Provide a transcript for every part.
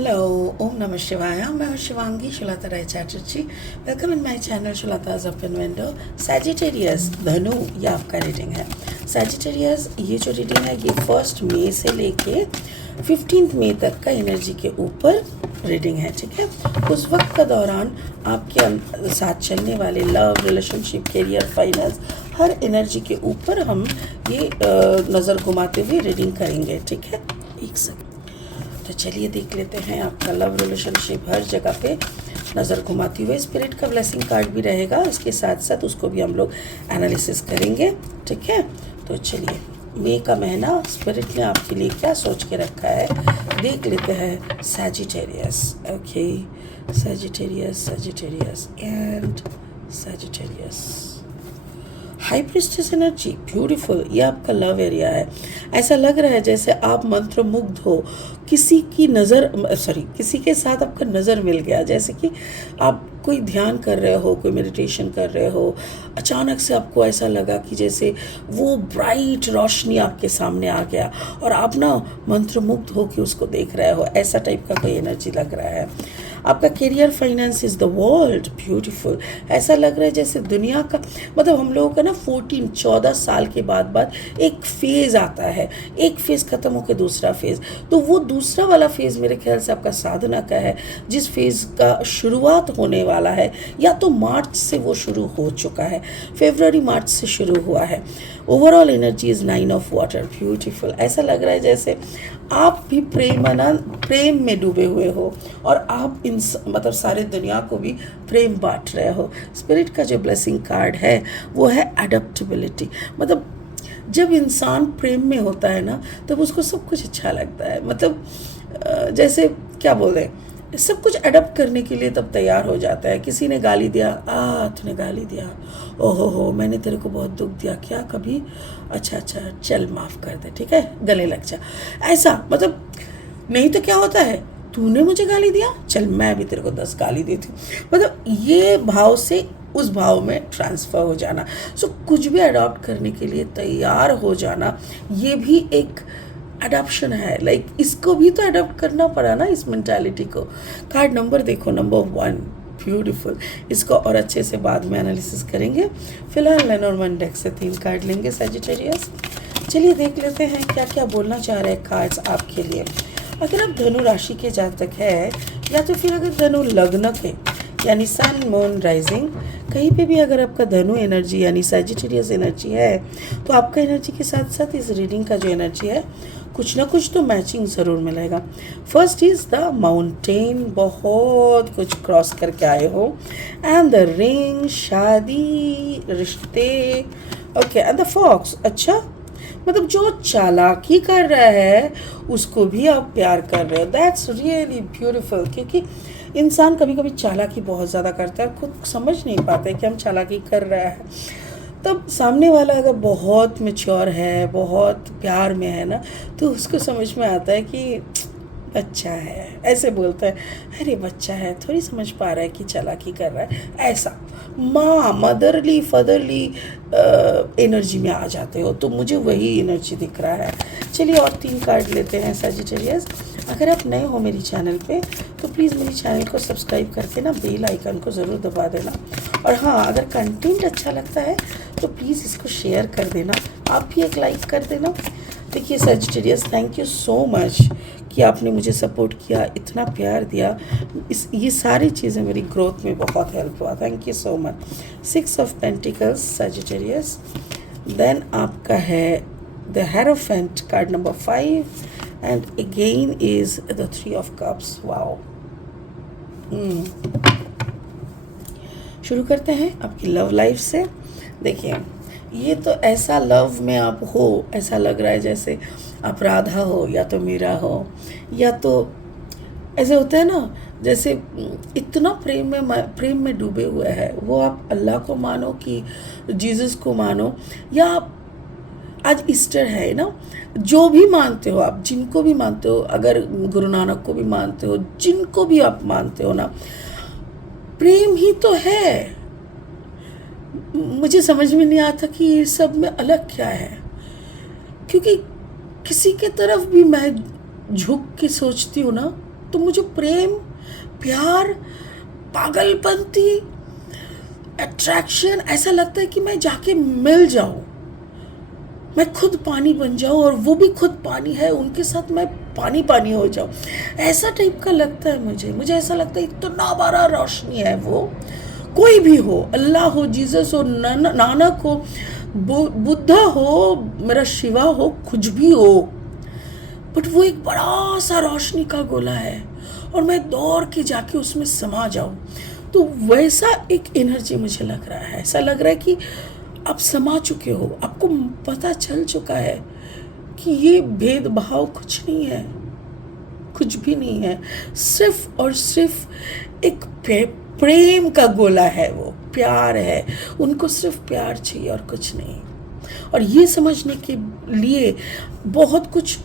Hello, Om Namah Shivaya. मैं हूँ Shivangi Shulata Rai Chatterjee. Welcome in my channel Shulata's of इन्वेंडो. सैजिटेरियस धनु ये आपका रीडिंग है. सैजिटेरियस ये जो रीडिंग है ये 1 मई से लेके 15 मई तक का एनर्जी के ऊपर रीडिंग है. ठीक है, उस वक्त का दौरान आपके साथ चलने वाले लव, रिलेशनशिप, करियर, फाइनेंस हर एनर्जी के ऊपर हम ये नज़र घुमाते हुए रीडिंग करेंगे. ठीक है, एक सेकंड. तो चलिए देख लेते हैं आपका लव, रिलेशनशिप हर जगह पे नज़र घुमाती हुए. स्पिरिट का ब्लेसिंग कार्ड भी रहेगा, इसके साथ साथ उसको भी हम लोग एनालिसिस करेंगे. ठीक है, तो चलिए मई का महीना स्पिरिट ने आपके लिए क्या सोच के रखा है देख लेते हैं. Sagittarius. Okay, Sagittarius, Sagittarius and Sagittarius. High priestess energy beautiful. ये आपका लव एरिया है. ऐसा लग रहा है जैसे आप मंत्रमुग्ध हो. किसी की नज़र किसी के साथ आपका नज़र मिल गया. जैसे कि आप कोई ध्यान कर रहे हो, कोई मेडिटेशन कर रहे हो, अचानक से आपको ऐसा लगा कि जैसे वो ब्राइट रोशनी आपके सामने आ गया और आप ना मंत्रमुग्ध हो कि उसको देख रहे हो. ऐसा टाइप का कोई एनर्जी लग रहा है. आपका career, finance is the world beautiful. ऐसा लग रहा है जैसे दुनिया का मतलब हम लोगों का ना 14 साल के बाद एक फेज़ आता है. एक फेज़ ख़त्म होकर दूसरा फेज़. तो वो दूसरा वाला फेज़ मेरे ख्याल से आपका साधना का है, जिस फेज़ का शुरुआत होने वाला है. या तो मार्च से वो शुरू हो चुका है, फरवरी मार्च से शुरू हुआ है. Overall energy is 9 of water. Beautiful. ऐसा लग रहा है जैसे आप भी प्रेम में डूबे हुए हो और आप मतलब सारे दुनिया को भी प्रेम बांट रहे हो. स्पिरिट का जो ब्लेसिंग कार्ड है वो है अडेप्टेबिलिटी. मतलब जब इंसान प्रेम में होता है ना तब उसको सब कुछ अच्छा लगता है. मतलब जैसे क्या बोल रहे हैं, सब कुछ अडप्ट करने के लिए तब तैयार हो जाता है. किसी ने गाली दिया, तूने गाली दिया, ओहो हो मैंने तेरे को बहुत दुख दिया क्या कभी, अच्छा चल माफ़ कर दे, ठीक है, गले लग जा. ऐसा मतलब नहीं तो क्या होता है, तूने मुझे गाली दिया, चल मैं भी तेरे को 10 गाली देती हूँ. मतलब ये भाव से उस भाव में ट्रांसफ़र हो जाना. सो कुछ भी अडॉप्ट करने के लिए तैयार हो जाना, ये भी एक अडॉप्शन है. लाइक इसको भी तो अडॉप्ट करना पड़ा ना, इस मेंटालिटी को. कार्ड नंबर देखो, नंबर 1 ब्यूटीफुल. इसको और अच्छे से बाद में एनालिसिस करेंगे. फिलहाल लेनॉर्मन डेक से 3 कार्ड लेंगे सैजिटेरियस. चलिए देख लेते हैं क्या क्या बोलना चाह रहे हैं कार्ड्स आपके लिए. अगर आप धनु राशि के जातक है या तो फिर अगर धनु लग्न के यानी सन, मून, राइजिंग, कहीं पे भी अगर आपका धनु एनर्जी यानी सैजिटेरियस एनर्जी है तो आपका एनर्जी के साथ साथ इस रीडिंग का जो एनर्जी है कुछ ना कुछ तो मैचिंग ज़रूर मिलेगा. First is the mountain. बहुत कुछ क्रॉस करके आए हो. एंड द रिंग, शादी, रिश्ते. Okay, and the fox. अच्छा, मतलब जो चालाकी कर रहा है उसको भी आप प्यार कर रहे हो. That's really beautiful. क्योंकि इंसान कभी कभी चालाकी बहुत ज़्यादा करता है, खुद समझ नहीं पाता है कि हम चालाकी कर रहा है. तब सामने वाला अगर बहुत मैच्योर है, बहुत प्यार में है ना, तो उसको समझ में आता है कि बच्चा है. ऐसे बोलता है, अरे बच्चा है, थोड़ी समझ पा रहा है कि चालाकी कर रहा है. ऐसा माँ, मदरली, फादरली एनर्जी में आ जाते हो. तो मुझे वही एनर्जी दिख रहा है. चलिए और 3 कार्ड लेते हैं सैजिटेरियस. अगर आप नए हो मेरी चैनल पे तो प्लीज़ मेरी चैनल को सब्सक्राइब करके ना बेल आइकन को ज़रूर दबा देना. और हाँ, अगर कंटेंट अच्छा लगता है तो प्लीज़ इसको शेयर कर देना. आप भी एक लाइक कर देना. देखिए Sagittarius, thank you so much कि आपने मुझे सपोर्ट किया, इतना प्यार दिया. ये सारी चीज़ें मेरी ग्रोथ में बहुत हेल्प हुआ. Thank you so much. 6 of pentacles Sagittarius. Then आपका है the hierophant, card number 5. And again is the 3 of cups. Wow. शुरू करते हैं आपकी लव लाइफ से. देखिए ये तो ऐसा लव में आप हो, ऐसा लग रहा है जैसे आप राधा हो या तो मीरा हो, या तो ऐसे होता है ना जैसे इतना प्रेम में डूबे हुए हैं. वो आप अल्लाह को मानो कि जीसस को मानो, या आप आज ईस्टर है ना, जो भी मानते हो आप, जिनको भी मानते हो, अगर गुरु नानक को भी मानते हो, जिनको भी आप मानते हो ना, प्रेम ही तो है. मुझे समझ में नहीं आता कि ये सब में अलग क्या है. क्योंकि किसी के तरफ भी मैं झुक के सोचती हूँ ना तो मुझे प्रेम, प्यार, पागलपंती, अट्रैक्शन, ऐसा लगता है कि मैं जाके मिल जाऊं, मैं खुद पानी बन जाऊं और वो भी खुद पानी है, उनके साथ मैं पानी पानी हो जाऊं, ऐसा टाइप का लगता है मुझे ऐसा लगता है इतना बड़ा रोशनी है वो। कोई भी हो, अल्लाह हो, जीसस हो, नानक हो, बुद्धा हो, मेरा शिवा हो, कुछ भी हो, बट वो एक बड़ा सा रोशनी का गोला है और मैं दौड़ के जाके उसमें समा जाऊं। तो वैसा एक एनर्जी मुझे लग रहा है, ऐसा लग रहा है कि आप समा चुके हो, आपको पता चल चुका है कि ये भेदभाव कुछ नहीं है, कुछ भी नहीं है, सिर्फ और सिर्फ एक प्रेम का गोला है, वो प्यार है, उनको सिर्फ प्यार चाहिए और कुछ नहीं। और ये समझने के लिए बहुत कुछ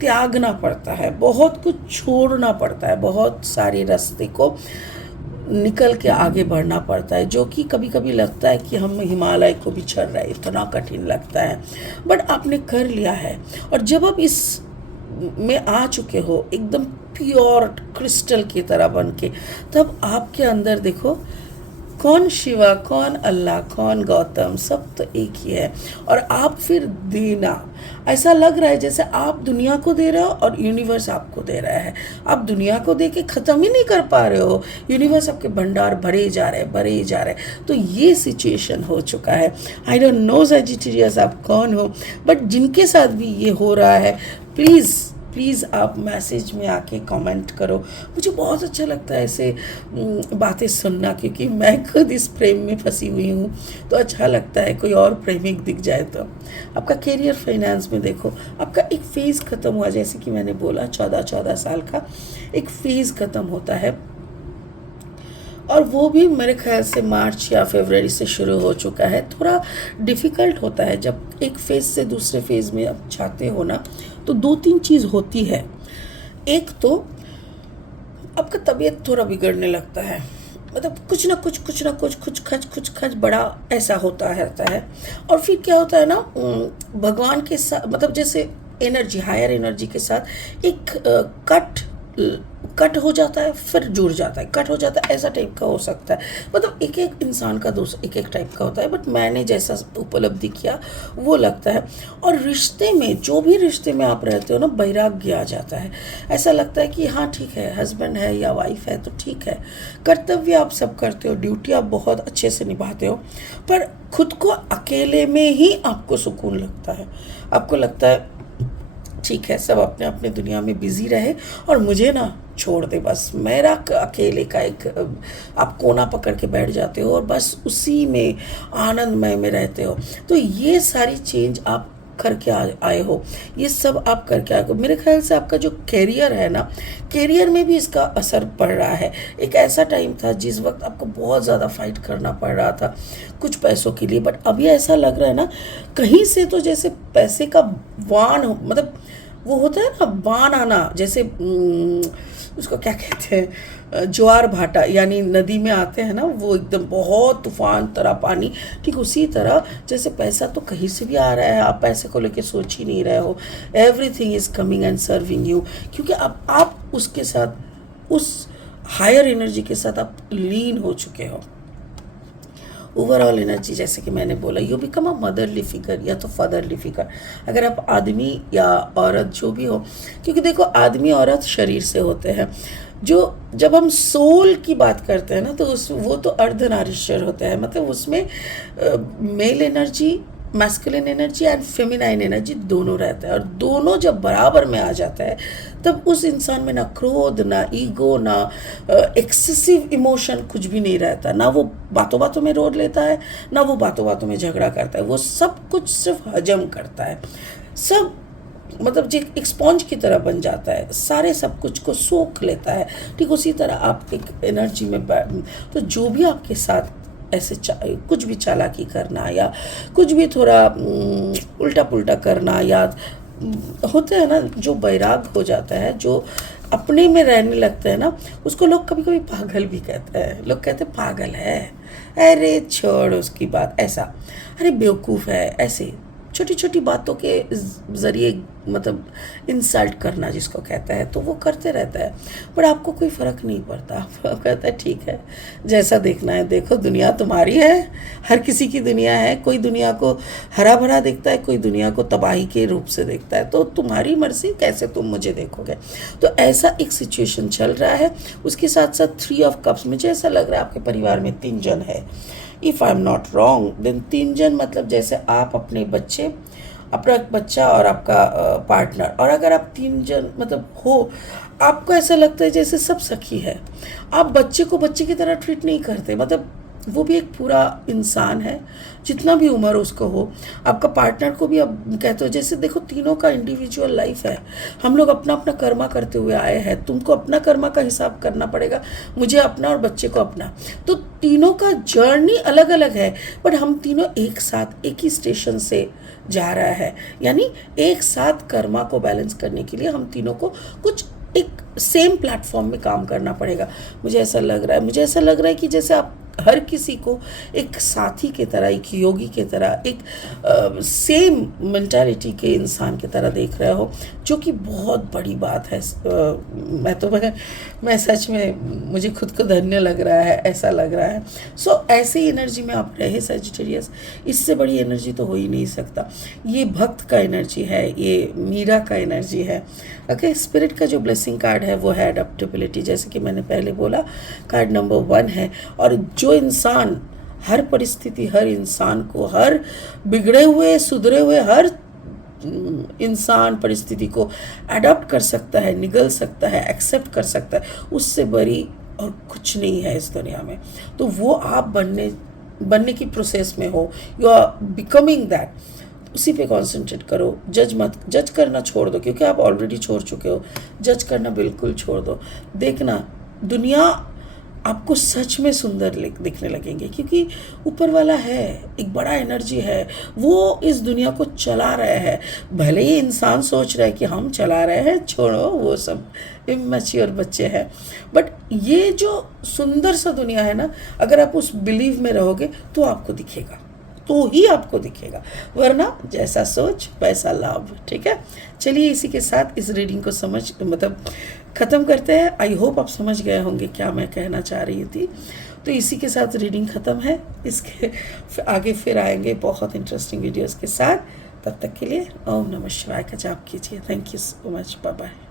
त्यागना पड़ता है, बहुत कुछ छोड़ना पड़ता है, बहुत सारे रास्ते को निकल के आगे बढ़ना पड़ता है, जो कि कभी कभी लगता है कि हम हिमालय को भी चढ़ रहे हैं, इतना कठिन लगता है, बट आपने कर लिया है। और जब आप इस में आ चुके हो एकदम प्योर क्रिस्टल की तरह बन के, तब आपके अंदर देखो कौन शिवा, कौन अल्लाह, कौन गौतम, सब तो एक ही है। और आप फिर देना, ऐसा लग रहा है जैसे आप दुनिया को दे रहे हो और यूनिवर्स आपको दे रहा है। आप दुनिया को दे के ख़त्म ही नहीं कर पा रहे हो, यूनिवर्स आपके भंडार भरे जा रहे, भरे ही जा रहे। तो ये सिचुएशन हो चुका है। आई डोंट नो सजिटेरियस आप कौन हो, बट जिनके साथ भी ये हो रहा है, प्लीज़ आप मैसेज में आके कमेंट करो। मुझे बहुत अच्छा लगता है ऐसे बातें सुनना, क्योंकि मैं खुद इस प्रेम में फंसी हुई हूँ, तो अच्छा लगता है कोई और प्रेमिक दिख जाए तो। आपका करियर फाइनेंस में देखो, आपका एक फेज़ ख़त्म हुआ, जैसे कि मैंने बोला 14 साल का एक फेज़ ख़त्म होता है, और वो भी मेरे ख्याल से मार्च या फरवरी से शुरू हो चुका है। थोड़ा डिफ़िकल्ट होता है जब एक फेज़ से दूसरे फेज़ में आप जाते हो ना, तो 2-3 चीज़ होती है। एक तो आपका तबीयत थोड़ा बिगड़ने लगता है, मतलब कुछ ना कुछ खच बड़ा ऐसा होता रहता है। और फिर क्या होता है ना, भगवान के साथ, मतलब जैसे एनर्जी, हायर एनर्जी के साथ एक कट हो जाता है, फिर जुड़ जाता है, कट हो जाता है, ऐसा टाइप का हो सकता है। मतलब एक एक इंसान का दोस्त एक एक टाइप का होता है, बट मैंने जैसा उपलब्धि किया वो लगता है। और रिश्ते में, जो भी रिश्ते में आप रहते हो ना, वैराग्य आ जाता है। ऐसा लगता है कि हाँ ठीक है, हस्बैंड है या वाइफ है तो ठीक है, कर्तव्य आप सब करते हो, ड्यूटी आप बहुत अच्छे से निभाते हो, पर खुद को अकेले में ही आपको सुकून लगता है। आपको लगता है ठीक है, सब अपने अपने दुनिया में बिजी रहे और मुझे ना छोड़ दे, बस मेरा अकेले का एक, आप कोना पकड़ के बैठ जाते हो और बस उसी में आनंदमय में रहते हो। तो ये सारी चेंज आप करके आए हो, ये सब आप करके आए हो। मेरे ख्याल से आपका जो कैरियर है ना, कैरियर में भी इसका असर पड़ रहा है। एक ऐसा टाइम था जिस वक्त आपको बहुत ज़्यादा फाइट करना पड़ रहा था कुछ पैसों के लिए, बट अभी ऐसा लग रहा है ना, कहीं से तो जैसे पैसे का वान, मतलब वो होता है ना बान आना, जैसे उसको क्या कहते हैं, ज्वार भाटा, यानी नदी में आते हैं ना, वो एकदम बहुत तूफान तरह पानी, ठीक उसी तरह जैसे पैसा तो कहीं से भी आ रहा है, आप पैसे को लेके सोच ही नहीं रहे हो, everything is coming and serving you, क्योंकि आप उसके साथ, उस हायर एनर्जी के साथ आप लीन हो चुके हो। ओवरऑल एनर्जी, जैसे कि मैंने बोला, you become a motherly figure या तो फादरली फिगर, अगर आप आदमी या औरत जो भी हो, क्योंकि देखो आदमी औरत शरीर से होते हैं, जो जब हम सोल की बात करते हैं ना, तो वो तो अर्धनारीश्वर होते हैं, मतलब उसमें mail energy, masculine energy and feminine energy दोनों रहता है, और दोनों जब बराबर में आ जाता है तब उस इंसान में ना क्रोध, ना ईगो, ना एक्सेसिव इमोशन कुछ भी नहीं रहता, ना वो बातों बातों में रोड लेता है, ना वो बातों बातों में झगड़ा करता है, वो सब कुछ सिर्फ हजम करता है, सब मतलब जो एक स्पॉन्ज की तरह बन जाता है, सारे सब कुछ को सोख लेता है। ठीक उसी तरह आप एक एनर्जी में तो जो भी आपके साथ ऐसे कुछ भी चालाकी करना या कुछ भी थोड़ा उल्टा पुल्टा करना, या होता है ना, जो बैराग हो जाता है, जो अपने में रहने लगता है ना, उसको लोग कभी कभी पागल भी कहते हैं। लोग कहते हैं पागल है, अरे छोड़ उसकी बात, ऐसा, अरे बेवकूफ़ है, ऐसे छोटी छोटी बातों के ज़रिए मतलब इंसल्ट करना जिसको कहता है, तो वो करते रहता है, पर आपको कोई फ़र्क नहीं पड़ता। आप कहता है ठीक है, जैसा देखना है देखो, दुनिया तुम्हारी है, हर किसी की दुनिया है। कोई दुनिया को हरा भरा देखता है, कोई दुनिया को तबाही के रूप से देखता है, तो तुम्हारी मर्ज़ी, कैसे तुम मुझे देखोगे। तो ऐसा एक सिचुएशन चल रहा है। उसके साथ साथ 3 ऑफ कप्स, मुझे ऐसा लग रहा है आपके परिवार में 3 जन है। If I am not wrong then 3 जन मतलब जैसे आप, अपने बच्चे, अपना एक बच्चा और आपका पार्टनर, और अगर आप 3 जन मतलब हो, आपको ऐसा लगता है जैसे सब सखी है। आप बच्चे को बच्चे की तरह ट्रीट नहीं करते, मतलब वो भी एक पूरा इंसान है, जितना भी उम्र उसको हो। आपका पार्टनर को भी अब कहते हो जैसे, देखो तीनों का इंडिविजुअल लाइफ है, हम लोग अपना अपना कर्मा करते हुए आए हैं। तुमको अपना कर्मा का हिसाब करना पड़ेगा, मुझे अपना, और बच्चे को अपना। तो तीनों का जर्नी अलग अलग है, बट हम तीनों एक साथ एक ही स्टेशन से जा रहा है, यानी एक साथ कर्मा को बैलेंस करने के लिए हम तीनों को कुछ एक सेम प्लेटफॉर्म में काम करना पड़ेगा। मुझे ऐसा लग रहा है कि जैसे आप हर किसी को एक साथी की तरह, एक योगी की तरह, एक सेम मेंटालिटी के इंसान की तरह देख रहे हो, जो कि बहुत बड़ी बात है। मैं सच में, मुझे खुद को धन्य लग रहा है, ऐसा लग रहा है। सो ऐसी एनर्जी में आप रहे सजिटेरियस, इससे बड़ी एनर्जी तो हो ही नहीं सकता। ये भक्त का एनर्जी है, ये मीरा का एनर्जी है। ओके, स्पिरिट का जो ब्लेसिंग कार्ड है वो है अडेप्टेबिलिटी, जैसे कि मैंने पहले बोला, कार्ड नंबर 1 है। और जो इंसान हर परिस्थिति, हर इंसान को, हर बिगड़े हुए सुधरे हुए हर इंसान परिस्थिति को अडॉप्ट कर सकता है, निगल सकता है, एक्सेप्ट कर सकता है, उससे बड़ी और कुछ नहीं है इस दुनिया में। तो वो आप बनने की प्रोसेस में हो, यू आर बिकमिंग दैट। उसी पे कंसंट्रेट करो, जज करना छोड़ दो, क्योंकि आप ऑलरेडी छोड़ चुके हो। जज करना बिल्कुल छोड़ दो। देखना, दुनिया आपको सच में सुंदर दिखने लगेंगे, क्योंकि ऊपर वाला है, एक बड़ा एनर्जी है, वो इस दुनिया को चला रहा है। भले ही इंसान सोच रहा है कि हम चला रहे हैं, छोड़ो वो सब इमैच्योर बच्चे हैं, बट ये जो सुंदर सा दुनिया है ना, अगर आप उस बिलीव में रहोगे तो आपको दिखेगा, तो ही आपको दिखेगा, वरना जैसा सोच वैसा लाभ। ठीक है, चलिए इसी के साथ इस रीडिंग को ख़त्म करते हैं। आई होप आप समझ गए होंगे क्या मैं कहना चाह रही थी। तो इसी के साथ रीडिंग ख़त्म है। इसके आगे फिर आएंगे बहुत इंटरेस्टिंग वीडियोस के साथ। तब तक के लिए ओम नमः शिवाय का जाप कीजिए। Thank you so much, bye bye.